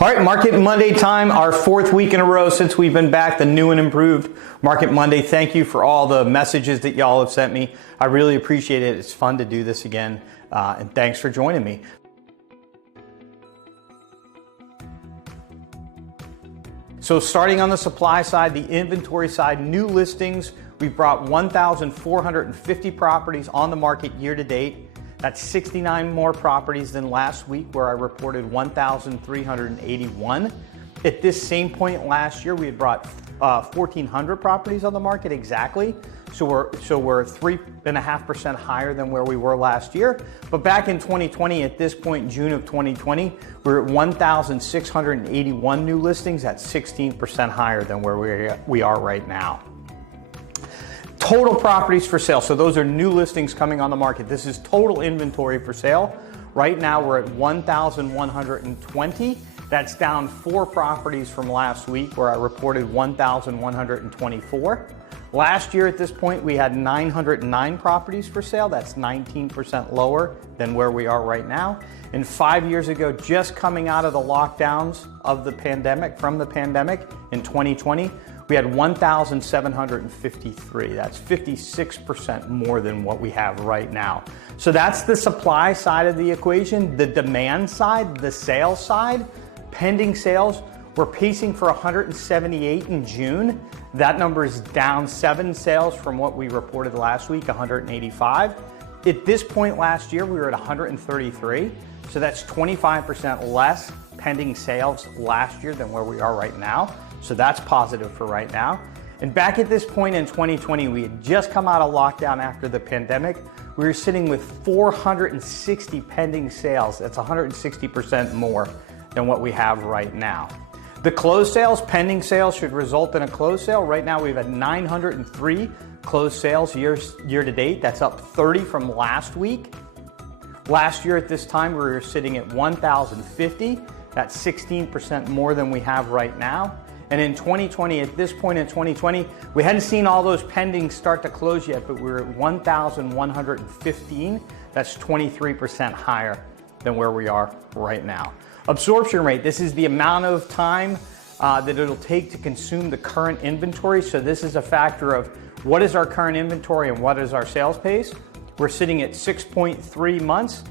All right, Market Monday time, our fourth week in a row since we've been back, the new and improved Market Monday. Thank you for all the messages that y'all have sent me. I really appreciate it. It's fun to do this again, and thanks for joining me. So starting on the supply side, the inventory side, new listings, we've brought 1,450 properties on the market year to date. That's 69 more properties than last week where I reported 1,381. At this same point last year, we had brought 1,400 properties on the market exactly. So we're 3.5% higher than where we were last year. But back in 2020, at this point, June of 2020, we're at 1,681 new listings. That's 16% higher than where we are right now. Total properties for sale. So those are new listings coming on the market. This is total inventory for sale. Right now we're at 1,120. That's down 4 properties from last week where I reported 1,124. Last year at this point we had 909 properties for sale. That's 19% lower than where we are right now. And 5 years ago, just coming out of the lockdowns of the pandemic, from the pandemic in 2020, we had 1,753. That's 56% more than what we have right now. So that's the supply side of the equation. The demand side, the sales side, pending sales, we're pacing for 178 in June. That number is down 7 sales from what we reported last week, 185. At this point last year, we were at 133. So that's 25% less pending sales last year than where we are right now. So that's positive for right now. And back at this point in 2020, we had just come out of lockdown after the pandemic. We were sitting with 460 pending sales. That's 160% more than what we have right now. The closed sales, pending sales should result in a closed sale. Right now we've had 903 closed sales year to date. That's up 30 from last week. Last year at this time, we were sitting at 1,050. That's 16% more than we have right now. And in 2020, at this point in 2020, we hadn't seen all those pendings start to close yet, but we were at 1,115. That's 23% higher than where we are right now. Absorption rate, this is the amount of time that it'll take to consume the current inventory. So this is a factor of what is our current inventory and what is our sales pace. We're sitting at 6.3 months.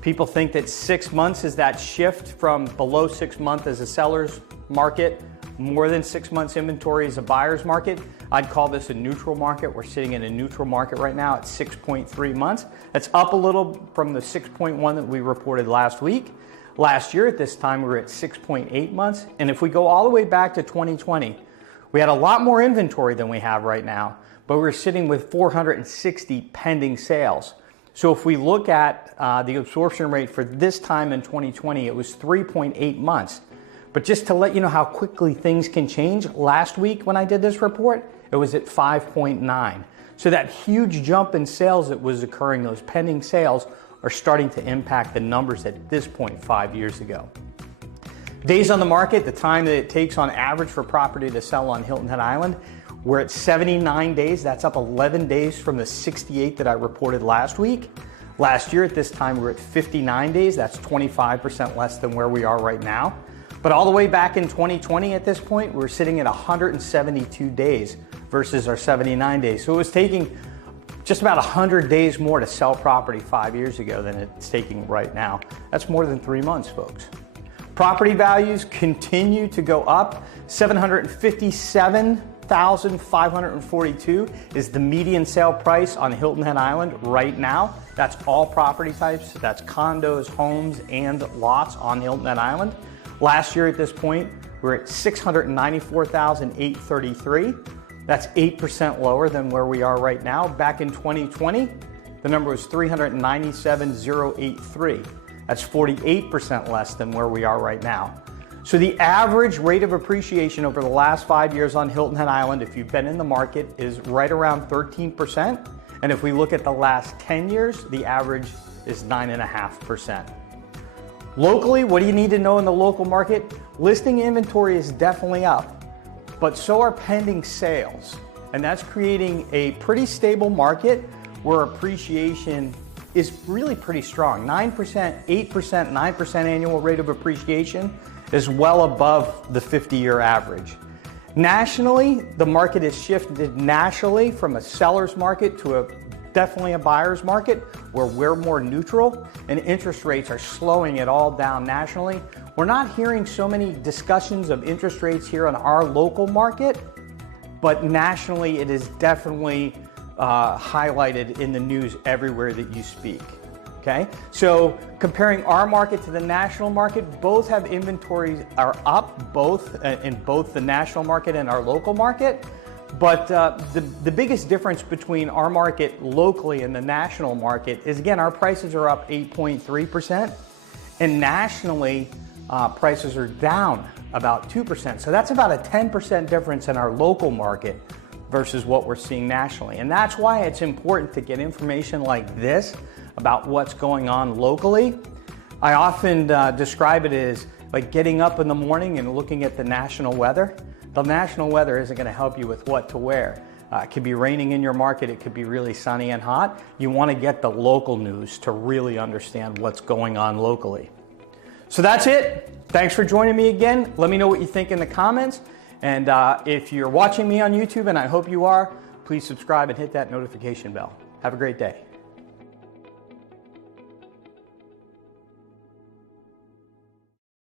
People think that 6 months is that shift from below 6 months as a seller's market, more than 6 months inventory is a buyer's market. I'd call this a neutral market. We're sitting in a neutral market right now at 6.3 months. That's up a little from the 6.1 that we reported last week. Last year at this time, we were at 6.8 months. And if we go all the way back to 2020, we had a lot more inventory than we have right now, but we're sitting with 460 pending sales. So if we look at the absorption rate for this time in 2020, it was 3.8 months. But just to let you know how quickly things can change, last week when I did this report, it was at 5.9. So that huge jump in sales that was occurring, those pending sales, are starting to impact the numbers at this point 5 years ago. Days on the market, the time that it takes on average for property to sell on Hilton Head Island, we're at 79 days. That's up 11 days from the 68 that I reported last week. Last year at this time, we were at 59 days. That's 25% less than where we are right now. But all the way back in 2020 at this point, we're sitting at 172 days versus our 79 days. So it was taking just about 100 days more to sell property 5 years ago than it's taking right now. That's more than 3 months, folks. Property values continue to go up. $757,542 is the median sale price on Hilton Head Island right now. That's all property types. That's condos, homes, and lots on Hilton Head Island. Last year at this point, we're at $694,833. That's 8% lower than where we are right now. Back in 2020, the number was $397,083. That's 48% less than where we are right now. So the average rate of appreciation over the last 5 years on Hilton Head Island, if you've been in the market, is right around 13%. And if we look at the last 10 years, the average is 9.5%. Locally, what do you need to know in the local market? Listing inventory is definitely up, but so are pending sales. And that's creating a pretty stable market where appreciation is really pretty strong. 9%, 8%, 9% annual rate of appreciation is well above the 50-year average. Nationally, the market has shifted nationally from a seller's market to definitely a buyer's market where we're more neutral, and interest rates are slowing it all down nationally. We're not hearing so many discussions of interest rates here in our local market, but nationally it is definitely highlighted in the news everywhere that you speak. Okay, so comparing our market to the national market, both have inventories are up, both in both the national market and our local market. But the biggest difference between our market locally and the national market is, again, our prices are up 8.3%, and nationally prices are down about 2%. So that's about a 10% difference in our local market versus what we're seeing nationally. And that's why it's important to get information like this about what's going on locally. I often describe it as like getting up in the morning and looking at the national weather. The national weather isn't going to help you with what to wear. It could be raining in your market, it could be really sunny and hot. You want to get the local news to really understand what's going on locally. So that's it. Thanks for joining me again. Let me know what you think in the comments. And if you're watching me on YouTube, and I hope you are, please subscribe and hit that notification bell. Have a great day.